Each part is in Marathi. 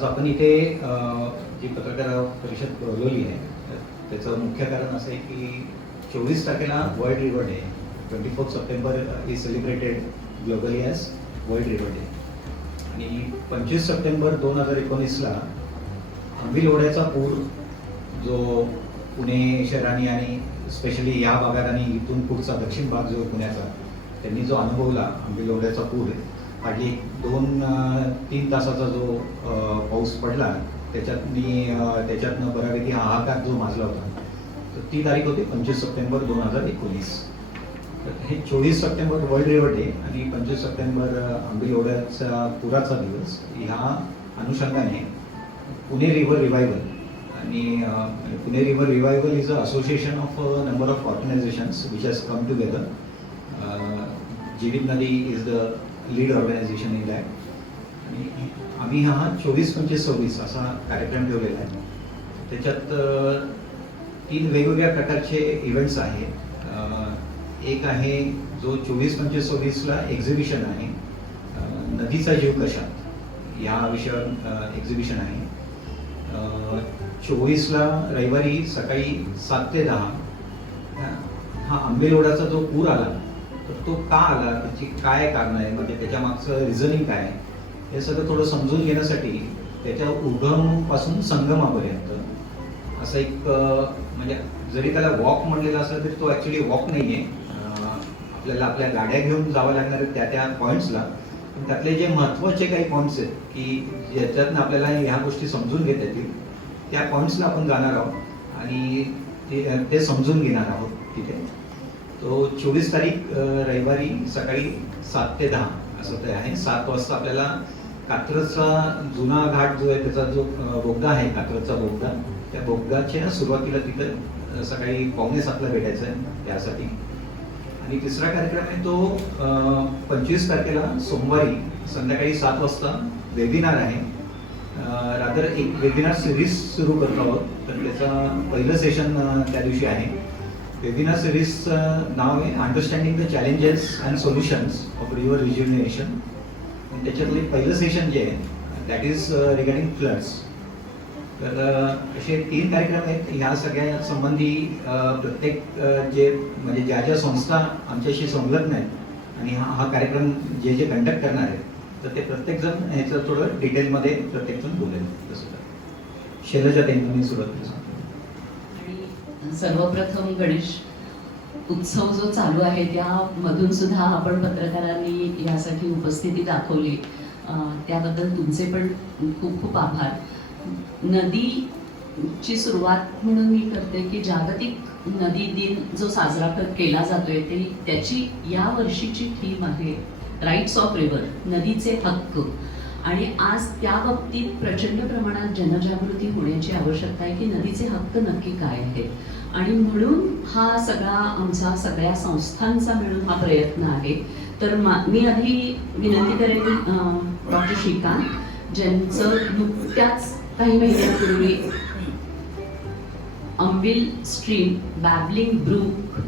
आज आपण इथे जी पत्रकार परिषद बोलवली आहे त्याचं मुख्य कारण असं आहे की 24 तारखेला world river day, 24 September is celebrated globally as world river day. आणि 25 सप्टेंबर 2019ला आंबील ओढ्याचा पूर जो पुणे शहराने आणि स्पेशली या भागात आणि इथून पुढचा दक्षिण भाग जो पुण्याचा त्यांनी जो अनुभवला आंबील ओढ्याचा पूर हार्डली 2-3 तासाचा जो पाऊस पडला त्याच्यातनं बऱ्यापैकी हाहाकार जो माजला होता. तर ती तारीख होती 25 सप्टेंबर 2019. तर हे 24 सप्टेंबर वर्ल्ड रिव्हर डे आणि 25 सप्टेंबर आंबील ओढ्याचा पुराचा दिवस ह्या अनुषंगाने पुणे रिव्हर रिवायवल आणि Pune river revival is a association of number of organisations which has come together. जीडिप नदी is the lead organisation in that. आणि आम्ही हा 24, 25, 26 असा कार्यक्रम ठेवलेला आहे. त्याच्यात 3 वेगवेगळ्या प्रकारचे इव्हेंट्स आहेत. एक आहे जो 24, 25, 26ला एक्झिबिशन आहे, नदीचा जीव कशात या विषयावर एक्झिबिशन आहे. 24ला रविवारी सकाळी 7 ते 10 हा आंबील ओढ्याचा जो पूर आला तर तो का आला, त्याची काय कारण आहे, म्हणजे त्याच्या मागचं रिझनिंग काय आहे हे सगळं थोडं समजून घेण्यासाठी त्याच्या उगमपासून संगमापर्यंत असं एक म्हणजे जरी त्याला वॉक म्हणलेला असला तरी तो ॲक्च्युली वॉक नाही आहे. आपल्याला आपल्या गाड्या घेऊन जावं लागणार आहेत त्या पॉईंट्सला. पण त्यातले जे महत्त्वाचे काही पॉईंट्स आहेत की ज्याच्यातनं आपल्याला ह्या गोष्टी समजून घेता येतील त्या पॉईंट्सला आपण जाणार आहोत आणि ते समजून घेणार आहोत तिथे. तो 24 तारीख रविवारी सकाळी 7 ते 10 असं ते आहे. 7 वाजता आपल्याला कात्रजचा जुना घाट जो आहे त्याचा जो बोगदा आहे, कात्रजचा बोगदा, त्या बोगदाच्या सुरुवातीला तिथं सकाळी 6:45ला भेटायचं आहे त्यासाठी. आणि तिसरा कार्यक्रम आहे तो 25 तारखेला सोमवारी संध्याकाळी 7 वाजता वेबिनार आहे. रादर एक वेबिनार सिरीज सुरू करतो आहोत. तर त्याचं पहिलं सेशन त्या दिवशी आहे. वेबिनार सिरीजचं नाव आहे understanding the challenges and solutions of river rejuvenation. आणि त्याच्यातले पहिलं सेशन जे आहे दॅट इज रिगार्डिंग फ्लड्स. तर असे 3 कार्यक्रम आहेत. ह्या सगळ्या संबंधी प्रत्येक जे म्हणजे ज्या ज्या संस्था आमच्याशी संलग्न आहेत आणि हा कार्यक्रम जे कंडक्ट करणार आहेत तर ते प्रत्येकजण ह्याचं थोडं डिटेलमध्ये प्रत्येकजण बोलेल. तसं शैलजा त्यांनी सुरुवात सांगतो. सर्वप्रथम गणेश उत्सव जो चालू आहे त्यामधून सुद्धा आपण पत्रकारांनी यासाठी उपस्थिती दाखवली, त्याबद्दल तुमचे पण खूप खूप आभार. नदीची सुरुवात म्हणून मी करते की जागतिक नदी दिन जो साजरा केला जातोय त्याची या वर्षीची थीम आहे राईट्स ऑफ रिव्हर, नदीचे हक्क. आणि आज त्या बाबतीत प्रचंड प्रमाणात जनजागृती होण्याची आवश्यकता आहे की नदीचे हक्क नक्की काय आहेत. आणि म्हणून हा सगळा आमचा सगळ्या संस्थांचा मिळून हा प्रयत्न आहे. तर मी आधी विनंती करेन डॉक्टर श्रीकांत ज्यांचं नुकत्याच काही महिन्यांपूर्वी Ambil stream babbling brook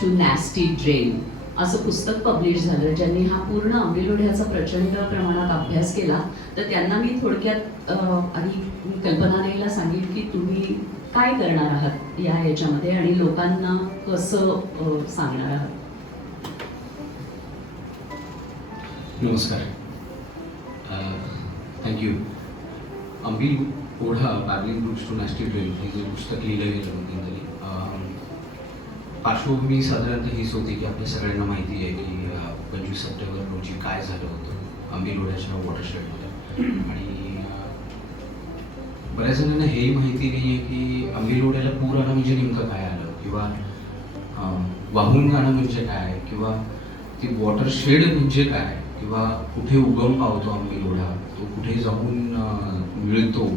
to nasty drain असं पुस्तक पब्लिश झालं, ज्यांनी हा पूर्ण आंबील ओढ्याचा प्रचंड प्रमाणात अभ्यास केला. तर त्यांना मी थोडक्यात आधी कल्पना द्यायला सांगेल की तुम्ही काय करणार आहात याच्यामध्ये आणि लोकांना कसं सांगणार आहात. नमस्कार, थँक्यू. आंबील ओढा babbling Brooks to nasty drain हे जे पुस्तक लिहिलं गेलं मध्यंतरी, पार्श्वभूमी साधारणतः हीच होती की आपल्या सगळ्यांना माहिती आहे की 25 सप्टेंबर रोजी काय झालं होतं आंबील ओढ्याच्या वॉटरशेडमध्ये. आणि बऱ्याच जणांना हेही माहिती नाही आहे की आंबील ओढ्याला पूर आलं म्हणजे नेमकं काय आलं, किंवा वाहून जाणं म्हणजे काय, किंवा ती वॉटरशेड म्हणजे काय, किंवा कुठे उगम पावतो आंबील ओढा, तो कुठे जाऊन मिळतो.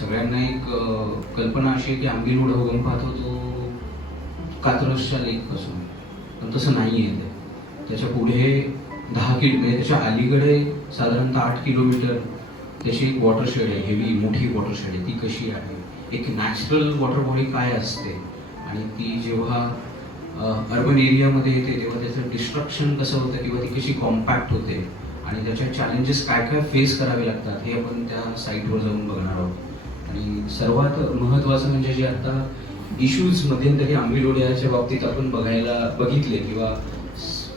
सगळ्यांना एक कल्पना अशी आहे की आंबील ओढा उगम पाहतो तो कात्रजच्या लेकपासून, पण तसं नाही आहे. त्याच्या पुढे 10 किलोमीटर त्याच्या अलीकडे साधारणतः 8 किलोमीटर त्याची एक वॉटरशेड आहे, हेवी मोठी वॉटरशेड आहे. ती कशी आहे, एक नॅचरल वॉटर बॉडी काय असते, आणि ती जेव्हा अर्बन एरियामध्ये येते तेव्हा त्याचं डिस्ट्रक्शन कसं होतं किंवा ती कशी कॉम्पॅक्ट होते आणि त्याच्या चॅलेंजेस काय काय फेस करावे लागतात हे आपण त्या साईटवर जाऊन बघणार आहोत. आणि सर्वात महत्त्वाचं म्हणजे जे आता इश्यूज मध्यंतरी आंबिलोड्याच्या बाबतीत आपण बघितले किंवा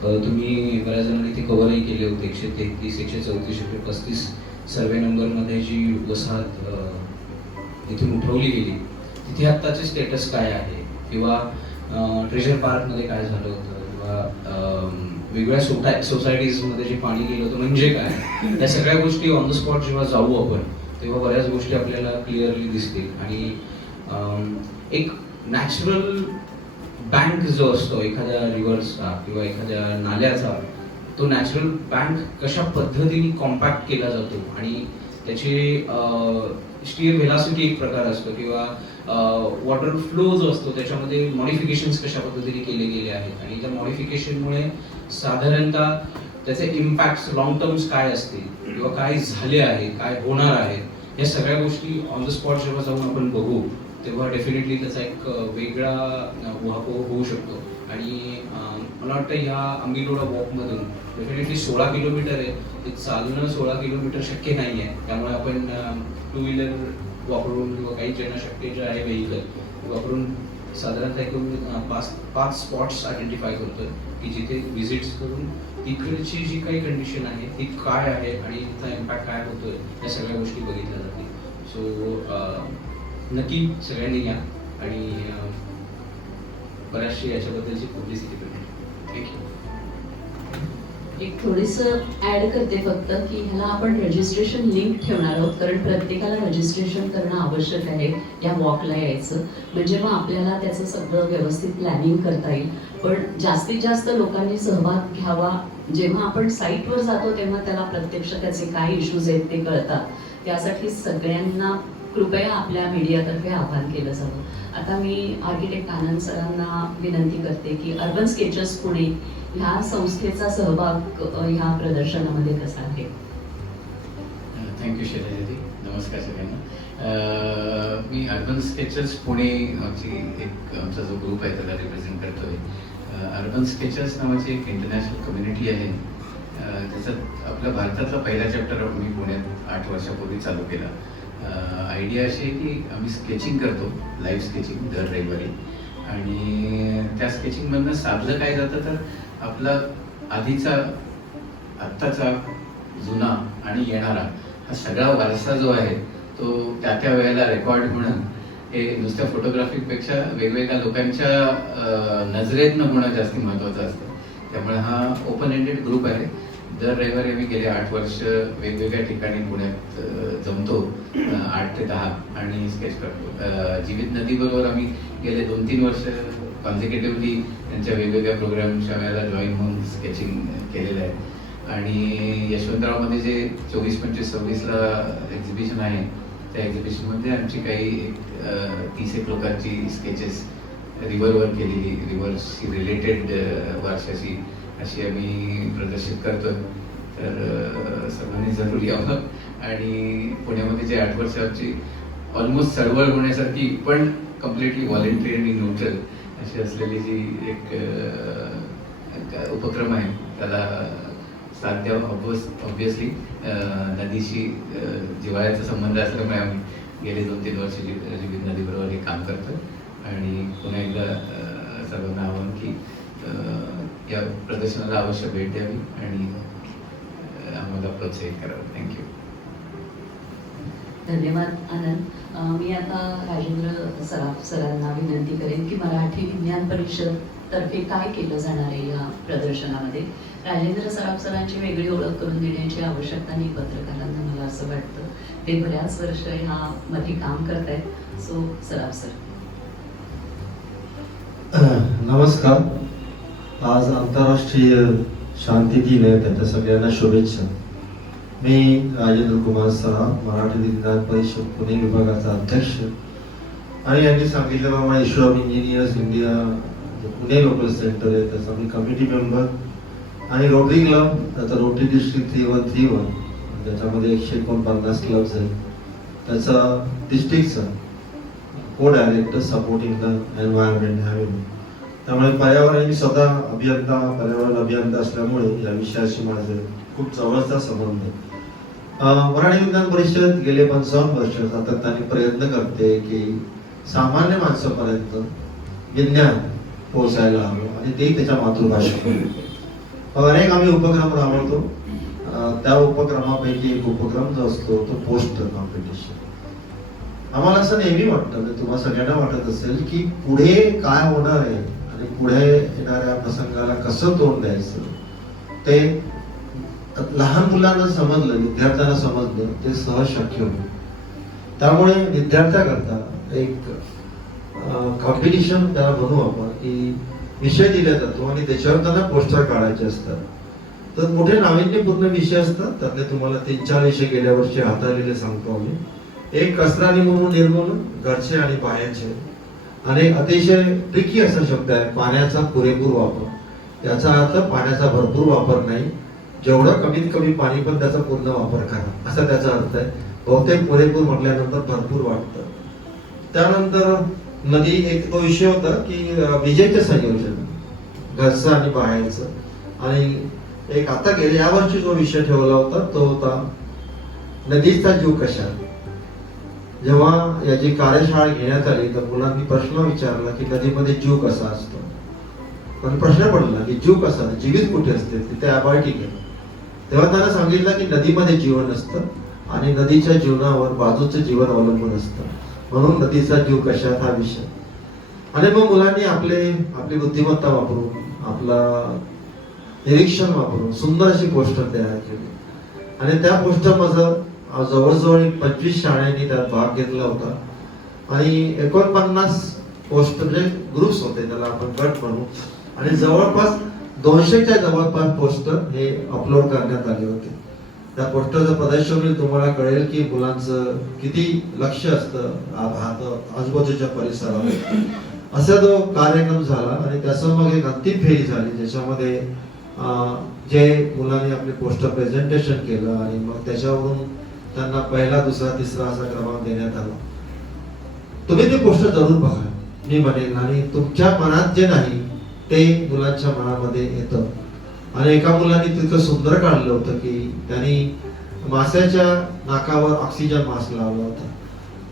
तुम्ही बऱ्याच जणांनी ते कव्हरही केले होते, 133, 134, 135 सर्वे नंबरमध्ये जी वसाहत इथून उठवली गेली तिथे आत्ताचे स्टेटस काय आहे, किंवा ट्रेजर पार्कमध्ये काय झालं होतं, किंवा वेगवेगळ्या सोसायटीजमध्ये जे पाणी गेलं होतं म्हणजे काय, या सगळ्या गोष्टी ऑन द स्पॉट जेव्हा जाऊ आपण तेव्हा बऱ्याच गोष्टी आपल्याला क्लिअरली दिसतील. आणि एक नॅचरल बँक जो असतो एखाद्या रिव्हर्सचा किंवा एखाद्या नाल्याचा, तो नॅचरल बँक कशा पद्धतीने कॉम्पॅक्ट केला जातो आणि त्याची स्टीअर व्हेलॉसिटी एक प्रकार असतो, किंवा वॉटर फ्लो जो असतो त्याच्यामध्ये मॉडिफिकेशन्स कशा पद्धतीने केले गेले आहेत आणि त्या मॉडिफिकेशनमुळे साधारणतः त्याचे इम्पॅक्ट लॉंग टर्म्स काय असतील किंवा काय झाले आहे, काय होणार आहे, या सगळ्या गोष्टी ऑन द स्पॉट जेव्हा जाऊन आपण बघू तेव्हा डेफिनेटली त्याचा एक वेगळा उहापोह होऊ शकतो. आणि मला वाटतं ह्या आंबिलोडा वॉकमधून डेफिनेटली 16 किलोमीटर आहे, ते चालणं 16 किलोमीटर शक्य नाही आहे. त्यामुळे आपण 2 व्हीलर वापरून किंवा काही ज्यांना शक्य जे आहे व्हेकल वापरून साधारणतः एकूण 5 स्पॉट्स आयडेंटिफाय करतो की जिथे व्हिजिट्स करून तिकडची जी काही कंडिशन आहे ती काय आहे आणि तिचा इम्पॅक्ट काय होतोय या सगळ्या गोष्टी बघितल्या जातील. सो नक्की सगळ्यांनी या आणि बऱ्याचशी याच्याबद्दलची पब्लिसिटी करेल. थँक्यू. एक थोडंसं ऍड करते फक्त की ह्याला आपण रजिस्ट्रेशन लिंक ठेवणार आहोत, कारण प्रत्येकाला रजिस्ट्रेशन करणं आवश्यक आहे या वॉकला यायचं, म्हणजे मग आपल्याला त्याचं सगळं व्यवस्थित प्लॅनिंग करता येईल. पण जास्तीत जास्त लोकांनी सहभाग घ्यावा. जेव्हा आपण साईटवर जातो तेव्हा त्याला प्रत्यक्ष त्याचे काय इश्यूज आहेत ते कळतात. त्यासाठी सगळ्यांना कृपया आपल्या मीडियातर्फे आवाहन केलं जावं. आता मी आर्किटेक्ट आनंद सरांना विनंती करते की अर्बन स्केचेस पुणे ह्या संस्थेचा सहभाग ह्या प्रदर्शनामध्ये कसा आहे. थँक्यू शैलजाजी. नमस्कार सगळ्यांना. मी अर्बन स्केचर्स पुणे आमचा जो ग्रुप आहे त्याला रिप्रेझेंट करतोय. अर्बन स्केचर्स नावाची एक इंटरनॅशनल कम्युनिटी आहे. त्याच्यात आपल्या भारतातला पहिला चॅप्टर मी पुण्यात 8 वर्षापूर्वी चालू केला. आयडिया अशी आहे की आम्ही स्केचिंग करतो, लाईव्ह स्केचिंग दर रविवारी, आणि त्या स्केचिंगमधनं साधलं काय जातं तर आपला आधीचा, आत्ताचा, जुना आणि येणारा हा सगळा वारसा जो आहे तो त्या वेळेला रेकॉर्ड होणं हे नुसत्या फोटोग्राफीपेक्षा वेगवेगळ्या लोकांच्या नजरेतनं होणं जास्त महत्त्वाचं असतं. त्यामुळे हा ओपन एंडेड ग्रुप आहे. दर रविवारी आम्ही गेले 8 वर्ष वेगवेगळ्या ठिकाणी पुण्यात जमतो 8 ते 10 आणि स्केच करतो. जीवित नदीबरोबर आम्ही गेले 2-3 वर्ष कॉन्झिक्युटिव्हली त्यांच्या वेगवेगळ्या प्रोग्रामच्या वेळेला जॉईन होऊन स्केचिंग केलेलं आहे. आणि यशवंतरावमध्ये जे 24, 25, 26ला एक्झिबिशन आहे त्या एक्झिबिशनमध्ये आमची काही 30 लोकांची स्केचेस रिव्हरवर केलेली, रिव्हरशी रिलेटेड वर्षाची अशी आम्ही प्रदर्शित करतोय. तर सर्वांनी जरूर यावं. आणि पुण्यामध्ये जे 8 वर्षाची ऑलमोस्ट चळवळ होण्यासारखी पण कम्प्लिटली व्हॉलेंटरी आणि न्यूट्रल अशी असलेली जी एक उपक्रम आहे त्याला साथ द्यावं. ऑब्विसली नदीशी जिव्हाळ्याचा संबंध असल्यामुळे आम्ही गेले 2-3 वर्ष जीवित नदीबरोबर हे काम करतो. आणि पुन्हा एकदा सर्वांना आव्हान की या प्रदर्शनाला अवश्य भेट द्यावी आणि आम्हाला प्रोत्साहित करावं. थँक्यू. धन्यवाद आनंद. मी आता राजेंद्र सराफ सरांना विनंती करेन की मराठी विज्ञान परिषद तर्फे काय केलं जाणार आहे या प्रदर्शनामध्ये. राजेंद्र सराफ सरांची वेगळी ओळख करून देण्याची आवश्यकता नाही पत्रकारांना, मला असं वाटतं. ते बऱ्याच वर्ष ह्यामध्ये काम करतायत. सो सराफ सर. नमस्कार. आज आंतरराष्ट्रीय शांती दिन आहे, त्याच्या सगळ्यांना शुभेच्छा. मी राजेंद्र कुमार सराफ, मराठी विज्ञान परिषद पुणे विभागाचा अध्यक्ष, आणि यांनी सांगितल्याप्रमाणे इश्यू ऑफ इंजिनियर्स इंडिया जे पुणे लोकल सेंटर आहे त्याचा मी कमिटी मेंबर, आणि रोटरी क्लब त्याचा रोटरी डिस्ट्रिक्ट 3131 ज्याच्यामध्ये 149 क्लब्स आहेत त्याचा डिस्ट्रिक्टचा को director supporting the environment having. त्यामुळे पर्यावरण, मी स्वतः अभियंता, पर्यावरण अभियंता असल्यामुळे या विषयाशी माझं खूप जवळचा संबंध आहे. मराठी विज्ञान परिषद गेले 55 वर्ष सातत्याने प्रयत्न करते की सामान्य माणसापर्यंत विज्ञान पोहोचायला हवं आणि तेही त्याच्या मातृभाषेत. अनेक आम्ही उपक्रम राबवतो. त्या उपक्रमापैकी एक उपक्रम जो असतो तो पोस्टर कॉम्पिटिशन. आम्हाला असं नेहमी वाटतं, म्हणजे तुम्हाला सगळ्यांना वाटत असेल की पुढे काय होणार आहे आणि पुढे येणाऱ्या प्रसंगाला कसं तोंड द्यायचं ते लहान मुलांना समजलं, विद्यार्थ्यांना समजलं ते सहज शक्य होईल. त्यामुळे विद्यार्थ्याकरता एक कॉम्पिटिशन त्याला म्हणू आपण की विषय दिला जातो आणि त्याच्यावर त्यांना पोस्टर काढायचे असतात. तर मोठे नाविन्यपूर्ण विषय असतात. त्यातले तुम्हाला 3-4 विषय गेल्या वर्षी हाताळलेले सांगतो आम्ही. एक कचरा निर्मूलन, घरचे आणि बाहेरचे. आणि अतिशय ट्रिकी असा शब्द आहे पाण्याचा पुरेपूर वापर. याचा अर्थ पाण्याचा भरपूर वापर नाही, जेवढं कमीत कमी पाणी पण त्याचा पूर्ण वापर करा असा त्याचा अर्थ आहे. बहुतेक पुरेपूर म्हटल्यानंतर भरपूर वाटतं. त्यानंतर नदी एक तो विषय होता की विजेचे संयोजन, घरचं आणि बाहेरचं. आणि एक आता गेल्या यावर्षी जो विषय ठेवला होता तो होता नदीचा जीव कशा. जेव्हा याची कार्यशाळा घेण्यात आली तर मुलांनी प्रश्न विचारला की नदीमध्ये जीव कसा असतो. पण प्रश्न पडला की जीव कसा, जीवित कुठे असते, तिथे अबायोटिक आहे. तेव्हा त्यांना सांगितलं की नदीमध्ये जीवन असतं आणि नदीच्या जीवनावर बाजूचं जीवन अवलंबून असतं, म्हणून नदीचा जीव कशात हा विषय. आणि मग मुलांनी आपली बुद्धिमत्ता वापरून, आपला निरीक्षण वापरून सुंदर अशी पोस्टर तयार केली. आणि त्या पोस्टर माझं जवळजवळ 25 शाळांनी त्यात भाग घेतला होता. आणि 49 पोस्टर म्हणजे ग्रुप्स होते, त्याला आपण गट म्हणू. आणि जवळपास 200च्या जवळपास पोस्टर हे अपलोड करण्यात आले होते. त्या पोस्टरचं प्रदर्शन तुम्हाला कळेल की मुलांचं किती लक्ष असतं आजूबाजूच्या परिसरावर. असा तो कार्यक्रम झाला आणि त्याचं मग एक अंतिम फेरी झाली ज्याच्यामध्ये जे मुलांनी आपले पोस्टर प्रेझेंटेशन केलं आणि मग त्याच्यावरून त्यांना पहिला, दुसरा, तिसरा असा क्रमांक देण्यात आला. तुम्ही ते पोस्टर जरूर बघा मी म्हणेन. आणि तुमच्या मनात जे नाही ते मुलांच्या मनामध्ये येतं. आणि एका मुलांनी तितकं सुंदर काढलं होतं की त्यांनी माशाच्या नाकावर ऑक्सिजन मास्क लावला होता.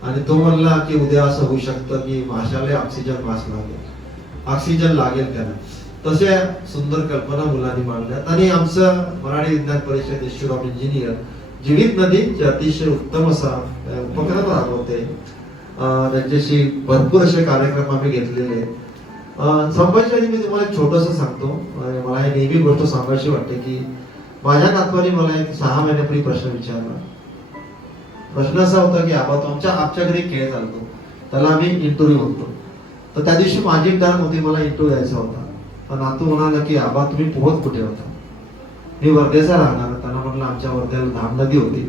आणि तो म्हणला की उद्या असं होऊ शकतं की माशाला ऑक्सिजन मास्क लागेल, ऑक्सिजन लागेल त्यांना. तशा सुंदर कल्पना मुलांनी मांडल्यात. आणि आमचं मराठी विज्ञान परिषद इन्स्टिट्यूट ऑफ इंजिनियर जीवित नदीचे अतिशय उत्तम असा उपक्रम राबवते. त्यांच्याशी भरपूर असे कार्यक्रम आम्ही घेतलेले आहेत. संभाषण मी तुम्हाला एक छोटंसं सांगतो. मला हे नेहमी गोष्ट सांगायची वाटते की माझ्या नातवाने मला एक 6 महिन्यापूर्वी प्रश्न विचारला. प्रश्न असा होता की आबा तो आमच्या घरी खेळ चालतो, त्याला आम्ही इंटरव्ह्यू म्हणतो. तर त्या दिवशी माझी टर्न होती, मला इंटरव्ह्यू द्यायचा होता. तर नातू म्हणाला की आबा तुम्ही पोहत कुठे होता. मी वर्धेचा राहणार. त्यांना म्हटलं आमच्या वर्ध्याला धाम नदी होती,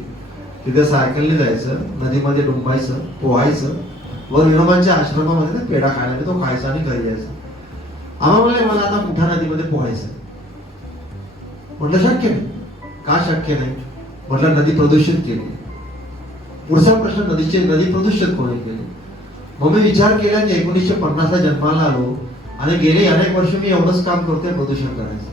तिथे सायकलने जायचं, नदीमध्ये डुंबायचं, पोहायचं, व विनोबांच्या आश्रमामध्ये ना पेढा खायला तो खायचा आणि घरी यायचं. आम्हाला म्हणले मला आता कुठा नदीमध्ये पोहायचं. म्हटलं शक्य नाही. का शक्य नाही. म्हटलं नदी प्रदूषित केली. पुढचा प्रश्न नदी प्रदूषित कोणी केली. मग मी विचार केला की 1950ला जन्माला आलो आणि गेले अनेक वर्ष मी एवढंच काम करतोय प्रदूषण करायचं.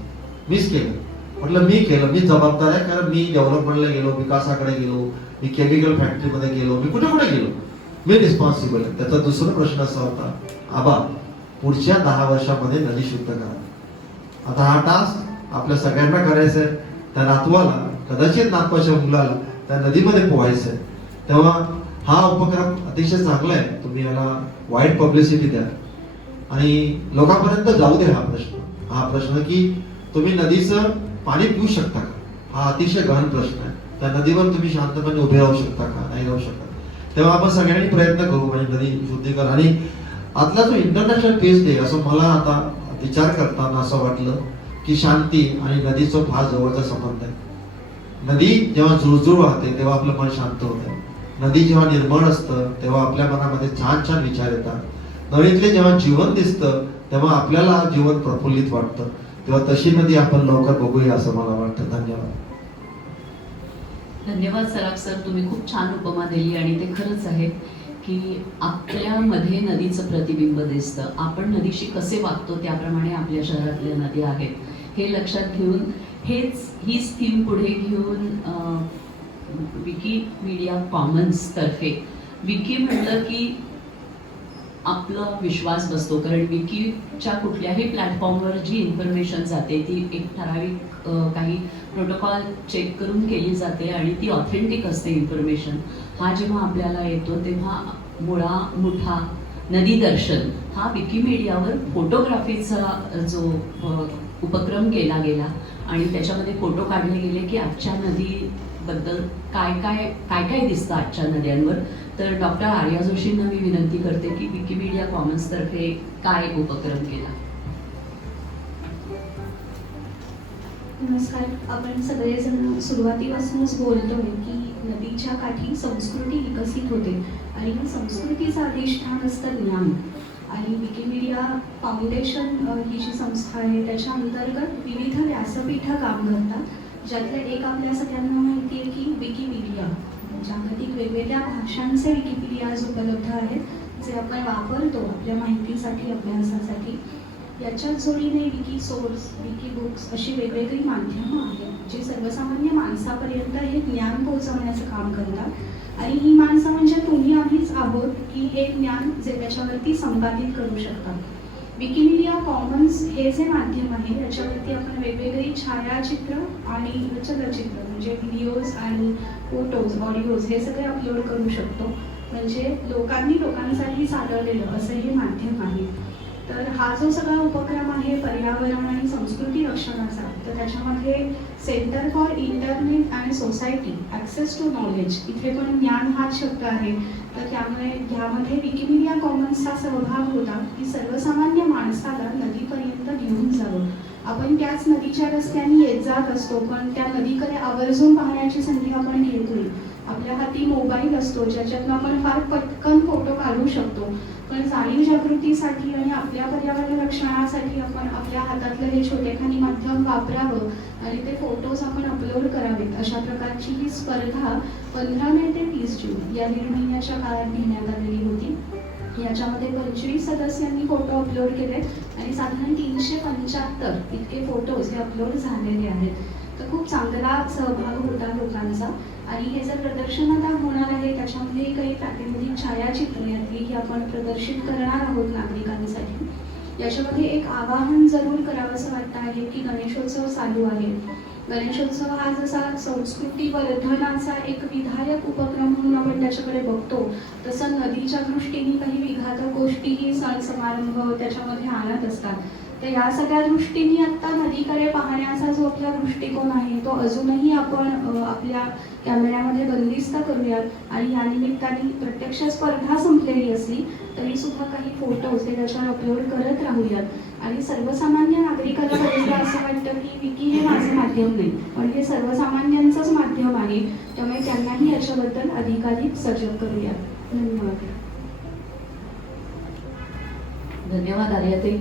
मीच केलं. म्हटलं मी केलं, मी जबाबदार आहे. कारण मी डेव्हलपमेंटला गेलो, विकासाकडे गेलो, मी केमिकल फॅक्टरीमध्ये गेलो, मी कुठे कुठे गेलो, मी रिस्पॉन्सिबल आहे. त्याचा दुसरा प्रश्न असा होता आबा पुढच्या 10 वर्षामध्ये नदी शुद्ध करा. आता हा टास्क आपल्या सगळ्यांना करायचा आहे. त्या नातवाला, कदाचित नातवाच्या मुलाला त्या नदीमध्ये पोहायचं आहे. तेव्हा हा उपक्रम अतिशय चांगला आहे. तुम्ही याला वाईट पब्लिसिटी द्या आणि लोकांपर्यंत जाऊ दे हा प्रश्न की तुम्ही नदीचं पाणी पिऊ शकता का. हा अतिशय गहन प्रश्न आहे. त्या नदीवर तुम्ही शांतपणे उभे राहू शकता का, नाही राहू शकत. तेव्हा आपण सगळ्यांनी प्रयत्न करू म्हणजे नदी शुद्धीकरण. आणि आतला जो इंटरनॅशनल पीस डे असं मला आता विचार करताना असं वाटलं की शांती आणि नदीचा फार जवळचा संबंध आहे. नदी जेव्हा जुळजुळ वाहते तेव्हा आपलं मन शांत होतं. नदी जेव्हा निर्मळ असतं तेव्हा आपल्या मनामध्ये छान छान विचार येतात. नदीतले जेव्हा जीवन दिसतं तेव्हा आपल्याला जीवन प्रफुल्लित वाटतं. तेव्हा तशी नदी आपण लवकर बघूया असं मला वाटतं. धन्यवाद. धन्यवाद सराफ सर, तुम्ही खूप छान उपमा दिली. आणि ते खरंच आहे की आपल्यामध्ये नदीचं प्रतिबिंब दिसतं. आपण नदीशी कसे वागतो त्याप्रमाणे आपल्या शहरातल्या नद्या आहेत. हे लक्षात घेऊन हीच थीम पुढे घेऊन विकिमीडिया कॉमन्स तर्फे विकी म्हटलं की आपला विश्वास बसतो, कारण विकीच्या कुठल्याही प्लॅटफॉर्मवर जी इन्फॉर्मेशन जाते ती एक ठराविक काही प्रोटोकॉल चेक करून केली जाते आणि ती ऑथेंटिक असते इन्फॉर्मेशन. हा जेव्हा आपल्याला येतो तेव्हा मुळा मुठा नदी दर्शन हा विकिमीडियावर फोटोग्राफीचा जो उपक्रम केला गेला आणि त्याच्यामध्ये फोटो काढले गेले की आजच्या नदीबद्दल काय काय काय काय दिसतं आजच्या नद्यांवर. तर डॉक्टर आर्या जोशींना मी विनंती करते की विकिमीडिया कॉमन्स तर्फे काय उपक्रम केला. नमस्कार. आपण सगळेजण सुरुवातीपासूनच बोलतोय की नदीच्या काठी संस्कृती विकसित होते आणि या संस्कृतीचं अधिष्ठान असतं ज्ञान. आणि विकिमीडिया फाउंडेशन ही जी संस्था आहे त्याच्या अंतर्गत विविध व्यासपीठं काम करतात, ज्यातलं एक आपल्या सगळ्यांना माहिती आहे की विकिमीडिया. जागतिक वेगवेगळ्या भाषांचे विकिपीडियाज उपलब्ध आहेत जे आपण वापरतो आपल्या माहितीसाठी, अभ्यासासाठी. याच्याच जोडीने विकी सोर्स, विकी बुक्स अशी वेगवेगळी माध्यमं आहेत जी सर्वसामान्य माणसापर्यंत हे ज्ञान पोहोचवण्याचं काम करतात. आणि ही माणसं म्हणजे तुम्ही आम्हीच आहोत की हे ज्ञान जे त्याच्यावरती संपादित करू शकतात. विकिमीडिया कॉमन्स हे जे माध्यम आहे याच्यावरती आपण वेगवेगळी छायाचित्र आणि चलचित्र म्हणजे व्हिडिओज आणि फोटोज, ऑडिओज हे सगळे अपलोड करू शकतो. म्हणजे लोकांनी लोकांसाठी सादरलेलं असं हे माध्यम आहे. तर हा जो सगळा उपक्रम आहे पर्यावरण आणि संस्कृती रक्षणाचा, तर त्याच्यामध्ये सेंटर फॉर इंटरनेट आणि सोसायटी ॲक्सेस टू नॉलेज, इथे पण ज्ञान हा शब्द आहे. तर त्यामुळे ह्यामध्ये विकिमीडिया कॉमन्सचा सहभाग होता की सर्वसामान्य माणसाला नदीपर्यंत घेऊन जावं. आपण त्याच नदीच्या रस्त्याने येत जात असतो, पण त्या नदीकडे आवर्जून पाहण्याची संधी आपण घेत नाही. आपल्या हाती मोबाईल असतो ज्याच्यातून आपण फार पटकन फोटो काढू शकतो, पण जाणीव जागृतीसाठी आणि आपल्या पर्यावरण रक्षणासाठी आपण आपल्या हातातलं हे छोटेखानी माध्यम वापरावं आणि ते फोटोज आपण अपलोड करावेत. अशा प्रकारची ही स्पर्धा 15 मे ते 30 जून या 1.5 महिन्याच्या काळात घेण्यात आलेली होती. याच्यामध्ये 25 सदस्यांनी फोटो अपलोड केले आणि साधारण 375 इतके फोटोज हे अपलोड झालेले आहेत. तर खूप चांगला सहभाग होता लोकांचा. आणि हे जर प्रदर्शन आता होणार आहे त्याच्यामध्ये काही प्रातिनिधिक छायाचित्र यातली ही आपण प्रदर्शित करणार आहोत नागरिकांसाठी. याच्यामध्ये एक आवाहन जरूर करावंसं वाटतं आहे की गणेशोत्सव चालू आहे. गणेशोत्सव हा जसा संस्कृती वर्धनाचा एक विधायक उपक्रम म्हणून आपण त्याच्याकडे बघतो, तसं नदीच्या दृष्टीने काही विघातक गोष्टीही सण समारंभ त्याच्यामध्ये आणत असतात. तर या सगळ्या दृष्टीने आत्ता नदीकडे पाहण्याचा जो आपला दृष्टिकोन आहे तो अजूनही आपण आपल्या कॅमेऱ्यामध्ये बंदिस्त करूयात. आणि या निमित्ताने प्रत्यक्ष स्पर्धा संपलेली असली तरी सुद्धा काही फोटोज हे त्याच्यावर अपलोड करत राहूयात. आणि सर्वसामान्य नागरिकाला बघितलं असं वाटतं की विकी हे माझं माध्यम नाही, पण हे सर्वसामान्यांचंच माध्यम आहे, त्यामुळे त्यांनाही याच्याबद्दल अधिकाधिक सजग करूयात. धन्यवाद. धन्यवाद आर्याताई.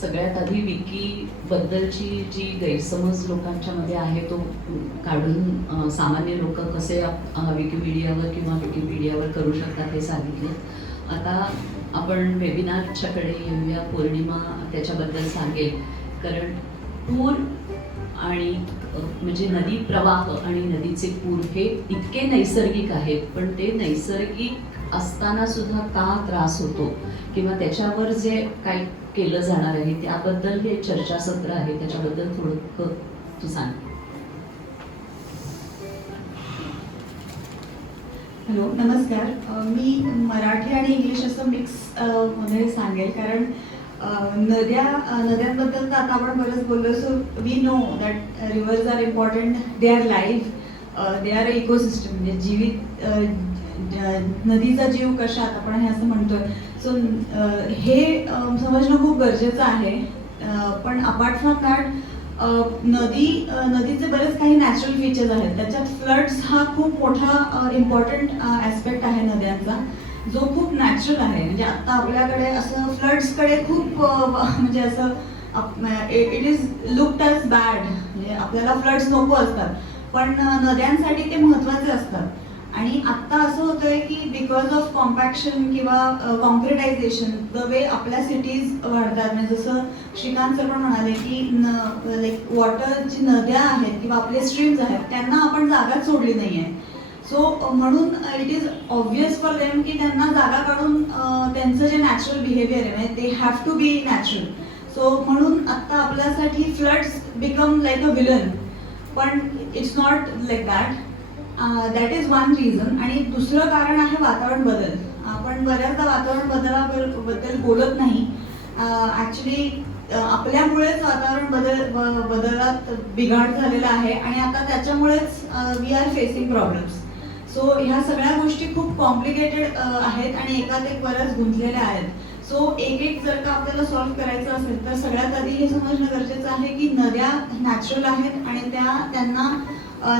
सगळ्यात आधी विकी बद्दलची जी गैरसमज लोकांच्या मध्ये आहे तो काढून सामान्य लोक कसे विकिमीडियावर किंवा विकिपीडियावर करू शकतात हे सांगितले. आता आपण वेबिनारच्याकडे येऊया. पौर्णिमा त्याच्याबद्दल सांगेल, कारण पूर आणि म्हणजे नदी प्रवाह आणि नदीचे पूर हे इतके नैसर्गिक आहेत, पण ते नैसर्गिक असताना सुद्धा का त्रास होतो किंवा त्याच्यावर जे काही केलं जाणार आहे त्याबद्दल हे चर्चासत्र आहे. त्याच्याबद्दल थोडं तू सांग. हॅलो, नमस्कार. मी मराठी आणि इंग्लिश असं मिक्स मध्ये सांगेल, कारण नद्यांबद्दल तर आता आपण बरंच बोललो. So we know that rivers are important, they are life, they are ecosystem, म्हणजे जीवित नदीचा जीव कशात आपण हे असं म्हणतोय. सो हे समजणं खूप गरजेचं आहे. पण अपार्ट फ्रॉम दॅट नदीचे बरेच काही नॅचरल फीचर्स आहेत. त्याच्यात फ्लड्स हा खूप मोठा इम्पॉर्टंट ॲस्पेक्ट आहे नद्यांचा, जो खूप नॅचरल आहे. म्हणजे आता आपल्याकडे असं फ्लड्सकडे खूप म्हणजे असं it is looked as bad, म्हणजे आपल्याला फ्लड्स नको असतात, पण नद्यांसाठी ते महत्त्वाचे असतात. आणि आत्ता असं होतंय की बिकॉज ऑफ कॉम्पॅक्शन किंवा कॉन्क्रिटायझेशन द वे आपल्या सिटीज वाढतात, म्हणजे जसं श्रीकांत सर पण म्हणाले की लाईक वॉटर जी नद्या आहेत किंवा आपले स्ट्रीम्स आहेत त्यांना आपण जागाच सोडली नाही आहे. सो म्हणून it is obvious for them की त्यांना जागा काढून त्यांचं जे नॅचरल बिहेवियर आहे ते have to be natural. So म्हणून आत्ता आपल्यासाठी floods become like a villain, पण it's not like that. That is one reason. आणि दुसरं कारण आहे वातावरण बदल. आपण बऱ्याचदा वातावरण बदल बोलत नाही. ॲक्च्युली आपल्यामुळेच वातावरण बदलात बिघाड झालेला आहे आणि आता त्याच्यामुळेच we are facing problems. So ह्या सगळ्या गोष्टी खूप कॉम्प्लिकेटेड आहेत आणि एकात एक बऱ्याच गुंतलेल्या आहेत. सो एक जर का आपल्याला सॉल्व्ह करायचं असेल तर सगळ्यात आधी हे समजणं गरजेचं आहे की नद्या नॅचरल आहेत आणि त्यांना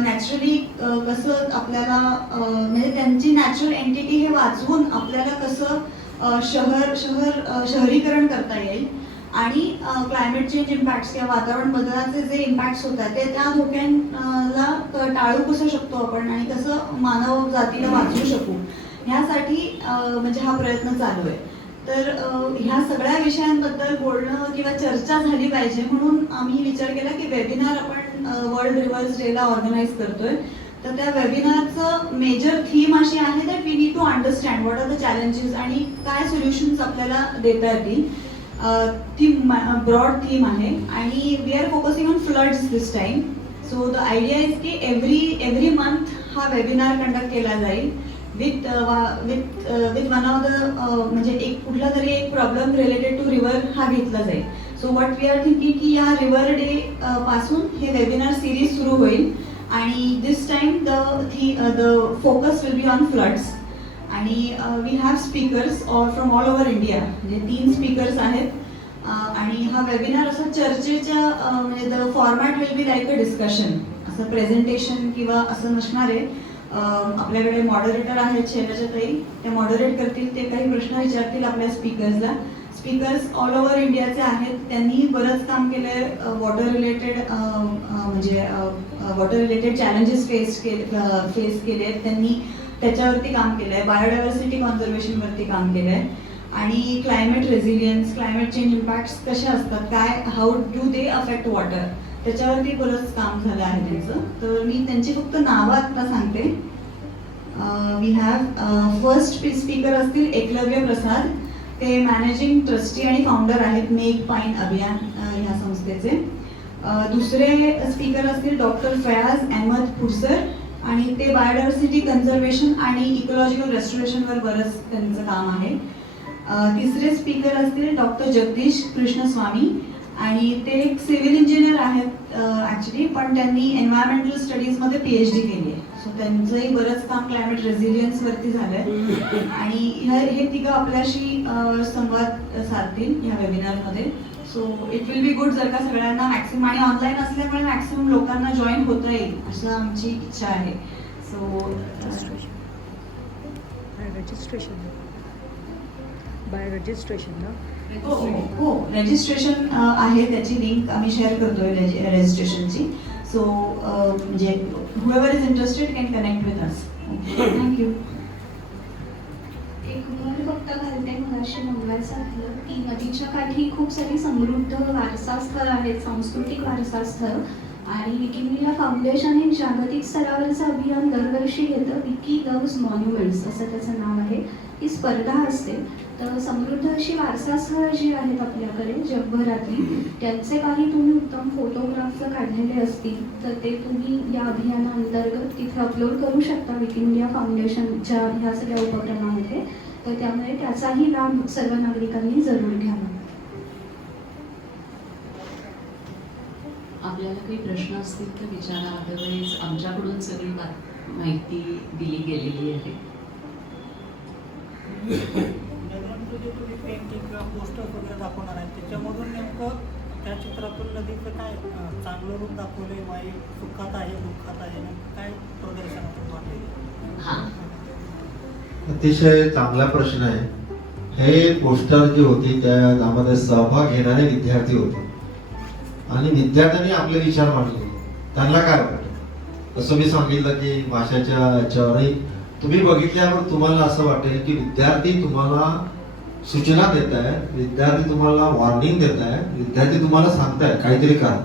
नॅचरली कसं आपल्याला म्हणजे त्यांची नॅचरल एंटिटी हे वाचवून आपल्याला कसं शहरीकरण करता येईल आणि क्लायमेट चेंज इम्पॅक्ट्स किंवा वातावरण बदलाचे जे इम्पॅक्ट्स होत आहेत ते त्या धोक्यांना टाळू कसं शकतो आपण आणि कसं मानव जातीला वाचवू शकू, ह्यासाठी म्हणजे हा प्रयत्न चालू आहे. तर ह्या सगळ्या विषयांबद्दल बोलणं किंवा चर्चा झाली पाहिजे म्हणून आम्ही विचार केला की वेबिनार आपण वर्ल्ड रिव्हर्स डेला ऑर्गनाईज करतोय. तर त्या वेबिनारचं मेजर थीम अशी आहे that we need to understand what are the challenges आणि काय सोल्युशन्स आपल्याला देता येतील. ती ब्रॉड थीम आहे आणि we are focusing on floods this time. So the idea is की एव्हरी मंथ हा वेबिनार कंडक्ट केला जाईल विथ वन ऑफ द म्हणजे एक कुठला तरी एक प्रॉब्लेम रिलेटेड टू रिव्हर हा घेतला जाईल. So what we are thinking की या रिव्हर डे पासून हे वेबिनार सिरीज सुरू होईल आणि this time the focus will be on floods. आणि we have speakers from all over India, म्हणजे 3 स्पीकर्स आहेत. आणि हा वेबिनार असं चर्चेच्या म्हणजे the format will be like a discussion, असं प्रेझेंटेशन किंवा असं नसणार आहे. आपल्याकडे मॉडरेटर आहेत शैलजाताई, ते मॉडरेट करतील, ते काही प्रश्न विचारतील आपल्या स्पीकर्सला. स्पीकर्स ऑल ओव्हर इंडियाचे आहेत, त्यांनी बरंच काम केलंय वॉटर रिलेटेड म्हणजे वॉटर रिलेटेड चॅलेंजेस फेस केले आहेत त्यांनी, त्याच्यावरती काम केलंय. बायोडायव्हर्सिटी कॉन्झर्वेशनवरती काम केलंय आणि climate resilience, climate change impacts कशा असतात, काय how do they affect water, त्याच्यावरती बरंच काम झालं आहे त्यांचं. तर मी त्यांची फक्त नावं आता सांगते. वी हॅव फर्स्ट स्पीकर असतील एकलव्य प्रसाद, ते मॅनेजिंग ट्रस्टी आणि फाउंडर आहेत मेक पाईन अभियान ह्या संस्थेचे. दुसरे स्पीकर असतील डॉक्टर फयाज अहमद फुडसर आणि ते बायोडायव्हर्सिटी कन्झर्वेशन आणि इकोलॉजिकल रेस्टोरेशनवर बरंच त्यांचं काम आहे. तिसरे स्पीकर असतील डॉक्टर जगदीश कृष्णस्वामी आणि ते एक सिव्हिल इंजिनियर आहेत ॲक्च्युली, पण त्यांनी एन्व्हायरमेंटल स्टडीजमध्ये PhD केली आहे. सो त्यांचंही बरंच काम क्लायमेट रेझिलियन्सवरती झालं आहे आणि हे तिघं आपल्याशी संवाद साधतील या वेबिनारमध्ये. So it will be good जर का सगळ्यांना मॅक्सिमम, आणि ऑनलाईन असल्यामुळे मॅक्सिमम लोकांना जॉईन होता येईल असं आमची इच्छा आहे. सो बाय रजिस्ट्रेशन ना? हो, रजिस्ट्रेशन आहे, त्याची लिंक आम्ही शेअर करतोय रजिस्ट्रेशनची. सो म्हणजे whoever is interested can connect with us. Thank you. एक भर फक्त घालते मगाशी मंगळाचं झालं की नदीच्या काठी खूप सारी समृद्ध वारसा स्थळ आहेत, सांस्कृतिक वारसा स्थळ. आणि विकिमीडिया फाउंडेशन हे जागतिक स्तरावरचं अभियान दरवर्षी घेतं. विकी लव्स मॉन्युमेंट्स असं त्याचं नाव आहे. ही स्पर्धा असते. तर समृद्ध अशी वारसा स्थळं जी आहेत आपल्याकडे जगभरातली, त्यांचे काही तुम्ही उत्तम फोटोग्राफ जर काढलेले असतील तर ते तुम्ही या अभियानाअंतर्गत तिथे अपलोड करू शकता विकिमीडिया फाउंडेशनच्या ह्या सगळ्या उपक्रमामध्ये. तर त्यामुळे त्याचाही लाभ सर्व नागरिकांनी जरूर घ्यावा. आपल्याला काही प्रश्न असतील तर विचारा, अदरवाईज आमच्याकडून सगळी माहिती दिली गेलेली आहे. जे तुम्ही पेंटिंग किंवा पोस्टर वगैरे दाखवणार आहे त्याच्यामधून नेमकं त्या चित्रातून नदीचं काय चांगलं रूप दाखवलंय, वाईट, सुखात आहे, दुःखात आहे, काय प्रदर्शनातून वाटले? हां, अतिशय चांगला प्रश्न आहे. हे पोस्टर जी होती त्यामध्ये सहभाग घेणारे विद्यार्थी होते आणि विद्यार्थ्यांनी आपले विचार मांडले, त्यांना काय वाटतं. जसं मी सांगितलं की भाषेच्या याच्यावरही तुम्ही बघितल्यावर तुम्हाला असं वाटेल की विद्यार्थी तुम्हाला सूचना देत आहेत, विद्यार्थी तुम्हाला वॉर्निंग देत आहेत, विद्यार्थी तुम्हाला सांगतायत काहीतरी करा,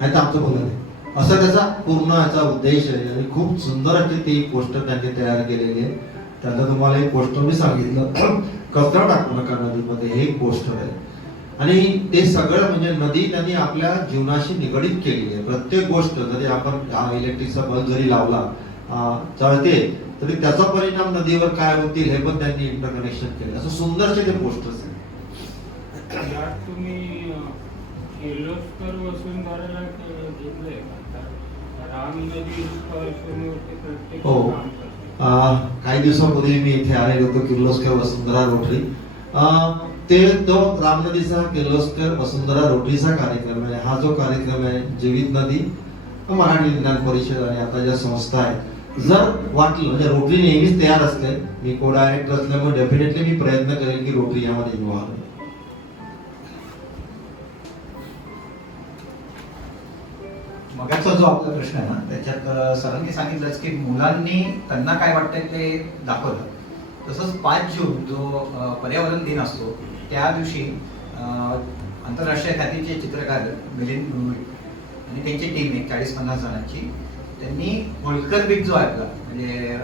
नाही तर आमचं बोलत नाही, असा त्याचा पूर्ण याचा उद्देश आहे. आणि खूप सुंदर अशी ती पोस्टर त्यांनी तयार केलेली आहे. त्यातलं तुम्हाला एक पोस्टर मी सांगितलं, कचरा टाकू नका नदीमध्ये, हे एक पोस्टर आहे. आणि ते सगळं म्हणजे नदी त्यांनी आपल्या जीवनाशी निगडीत केली आहे. प्रत्येक गोष्ट जरी आपण इलेक्ट्रिकचा बल्ब जरी लावला जळते तरी त्याचा परिणाम नदीवर काय होतील हे पण त्यांनी इंटरकनेक्शन केलं. असं सुंदरसे ते पोस्टर्स आहेत. यात तुम्ही किर्लोस्कर वसुंधराला घेतलंय का? राम नदी पार्श्वभूमीवरती प्रत्येक हो. काम करते. काही दिवसापूर्वी मी इथे आलेलो होतो किर्लोस्कर वसुंधरा रोटरी. तो राम नदीचा किर्लोस्कर वसुंधरा रोटरीचा कार्यक्रम आहे. हा जो कार्यक्रम आहे जीवित नदी मराठी विज्ञान परिषद आणि आता ज्या संस्था आहेत, जर वाटलं म्हणजे रोटरी नेहमीच तयार असते. मी को डायरेक्टर असल्यामुळे डेफिनेटली मी प्रयत्न करेन की रोटरी यामध्ये इन्व्हॉल्व आहे. मगाचा जो आपला प्रश्न आहे ना, त्याच्यात सरांनी सांगितलंच की मुलांनी त्यांना काय वाटतंय ते दाखवलं. तसंच 5 जून जो पर्यावरण दिन असतो त्या दिवशी आंतरराष्ट्रीय ख्यातीचे चित्रकार मिलिंद गुरुवी आणि त्यांची टीम एक 40-50 जणांची, त्यांनी होळकर बीच जो आहे आपला म्हणजे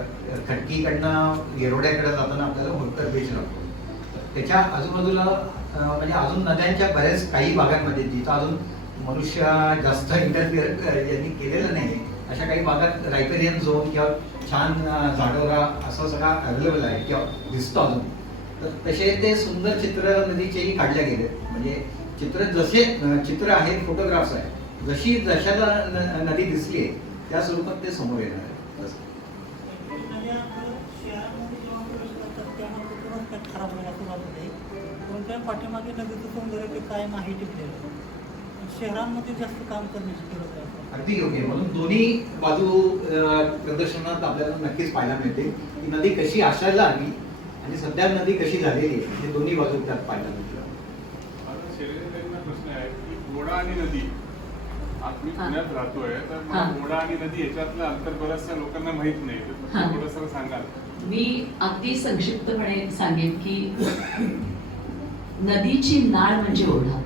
खडकीकडनं येरोड्याकडे जाताना आपल्याला होळकर बीच लागतो, त्याच्या आजूबाजूला म्हणजे अजून नद्यांच्या बऱ्याच काही भागांमध्ये जिथं अजून मनुष्य जास्त इंटरफिअर यांनी केलेलं नाही अशा काही भागात रायपेरियन झोन किंवा छान झाडोरा असं सगळं अवेलेबल आहे किंवा दिसतो अजून. तर तसे ते सुंदर चित्र नदीचेही काढले गेले. म्हणजे चित्र आहे, फोटोग्राफ्स आहे, जशाला नदी दिसली आहे त्या स्वरूपात ते समोर येणार आहे. शहरामध्ये जेव्हा प्रवेश करतात तेव्हा कुठूनच काही खराब होण्याला सुरुवात होते. कोणत्या पाठीमागे नदीचं सौंदर्य ते कायम आहे टिकलेलं. शहरांमध्ये जास्त काम करण्याची गरज आहे. अगदी योग्य. म्हणून दोन्ही बाजू प्रदर्शनात आपल्याला नक्कीच पाहायला मिळते की नदी कशी असायला हवी आणि सध्या नदी कशी झालेली आहे हे दोन्ही बाजू त्यात पाहायला मिळतात. आता शैलेंद्रजींना प्रश्न आहे की ओढा आणि नदी, आज मी पुण्यात राहतोय तर मला ओढा आणि नदी याच्यातलं अंतर बऱ्याचशा लोकांना माहित नाही, तर तुम्ही थोडंसं सांगाल? मी अगदी संक्षिप्तपणे सांगेन की नदीची नाळ म्हणजे ओढा.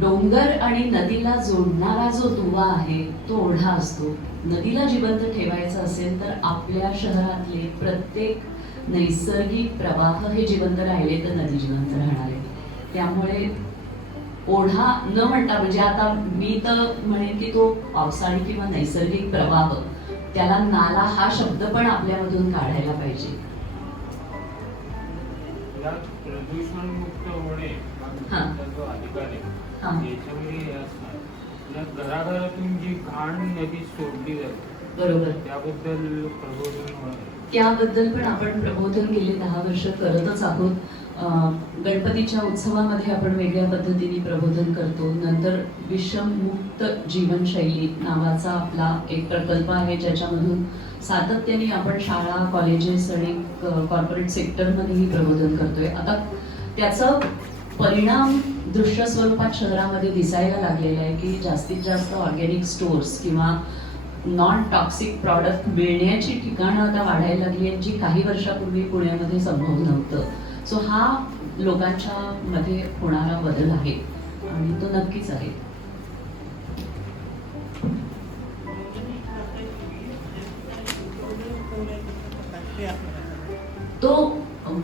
डोंगर आणि नदीला जोडणारा जो दुवा आहे तो ओढा असतो. नदीला जिवंत ठेवायचं असेल तर आपल्या शहरातले प्रत्येक नैसर्गिक प्रवाह हे जिवंत राहिले तर नदी जिवंत राहणार आहे. त्यामुळे ओढा न म्हणता म्हणजे आता मी तर म्हणेन की तो पावसाळी किंवा नैसर्गिक प्रवाह, त्याला नाला हा शब्द पण आपल्यामधून काढायला पाहिजे. प्रदूषण मुक्त होणे जो अधिकार आहे याच्यावर हे असणार. घराघरातून जी घाण नदी सोडली जाते बरोबर, त्याबद्दल प्रबोधन होणार. त्याबद्दल पण आपण प्रबोधन गेले 10 वर्ष करतच आहोत. गणपतीच्या उत्सवामध्ये आपण वेगळ्या पद्धतीने प्रबोधन करतो. नंतर विषममुक्त जीवनशैली नावाचा आपला एक प्रकल्प आहे ज्याच्यामधून सातत्याने आपण शाळा, कॉलेजेस आणि कॉर्पोरेट सेक्टरमध्येही प्रबोधन करतोय. आता त्याचा परिणाम दृश्य स्वरूपात शहरामध्ये दिसायला लागलेला आहे की जास्तीत जास्त ऑर्गॅनिक स्टोर्स किंवा नॉन टॉक्सिक प्रॉडक्ट मिळण्याची ठिकाणं आता वाढायला लागली आहेत, जी काही वर्षापूर्वी पुण्यामध्ये संभव नव्हतं. सो हा लोकांच्या मध्ये होणारा बदल आहे आणि तो नक्कीच आहे. तो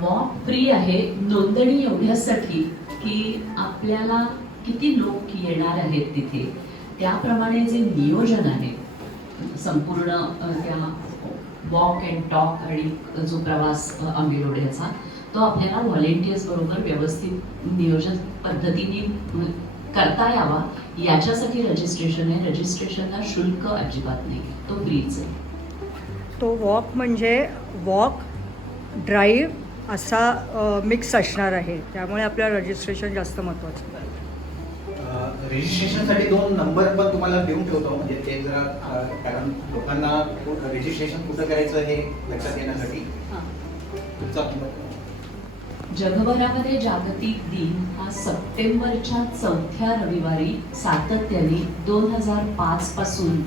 वॉक फ्री आहे. नोंदणी एवढ्यासाठी की आपल्याला किती लोक येणार आहेत तिथे त्याप्रमाणे जे नियोजन आहे संपूर्ण त्या वॉक अँड टॉक आणि जो प्रवास आंबेलोड्याचा तो आपल्याला व्हॉलेंटियर्स बरोबर व्यवस्थित नियोजन पद्धतीने करता यावा याच्यासाठी रजिस्ट्रेशन आहे. रजिस्ट्रेशनला शुल्क अजिबात नाही, तो फ्रीच आहे. तो वॉक म्हणजे वॉक ड्राईव्ह असा मिक्स असणार आहे, त्यामुळे आपल्याला रजिस्ट्रेशन जास्त महत्त्वाचं आहे. रजिस्ट्रेशनसाठी 2 नंबर पण तुम्हाला देऊन ठेवतो, म्हणजे ते जरा कारण लोकांना रजिस्ट्रेशन कुठं करायचं हे लक्षात येण्यासाठी. तुमचा जगभरामध्ये जागतिक दिन हा सप्टेंबरच्या 4थ्या रविवारी सातत्याने 2005 पासून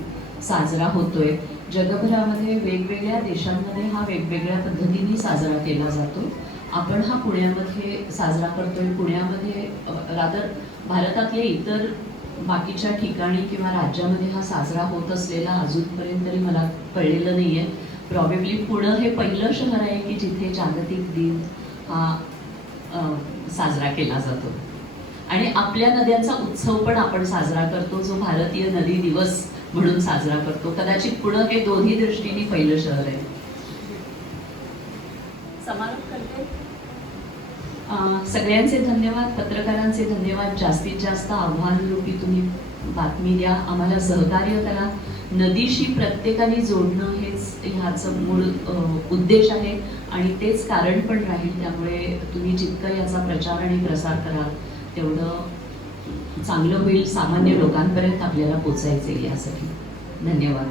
साजरा होतोय. जगभरामध्ये वेगवेगळ्या देशांमध्ये हा वेगवेगळ्या पद्धतीने साजरा केला जातो. आपण हा पुण्यामध्ये साजरा करतोय. पुण्यामध्ये रादर भारतातल्या इतर बाकीच्या ठिकाणी किंवा राज्यामध्ये हा साजरा होत असलेला अजूनपर्यंत तरी मला कळलेलं नाही आहे. प्रॉबेबली पुणं हे पहिलं शहर आहे की जिथे जागतिक दिन हा साजरा केला जातो. आणि आपल्या नद्यांचा उत्सव पण आपण साजरा करतो, जो भारतीय नदी दिवस म्हणून साजरा करतो. कदाचित पुणं हे दोन्ही दृष्टीने पहिलं शहर आहे. समारोप करते. सगळ्यांचे धन्यवाद, पत्रकारांचे धन्यवाद. जास्तीत जास्त आव्हानरूपी तुम्ही बातमी द्या, आम्हाला सहकार्य करा. नदीशी प्रत्येकाने जोडणं हेच ह्याचं मूळ उद्देश आहे आणि तेच कारण पण राहील. त्यामुळे तुम्ही जितकं याचा प्रचार आणि प्रसार कराल तेवढं चांगलं होईल. सामान्य लोकांपर्यंत आपल्याला पोचायचे यासाठी. धन्यवाद.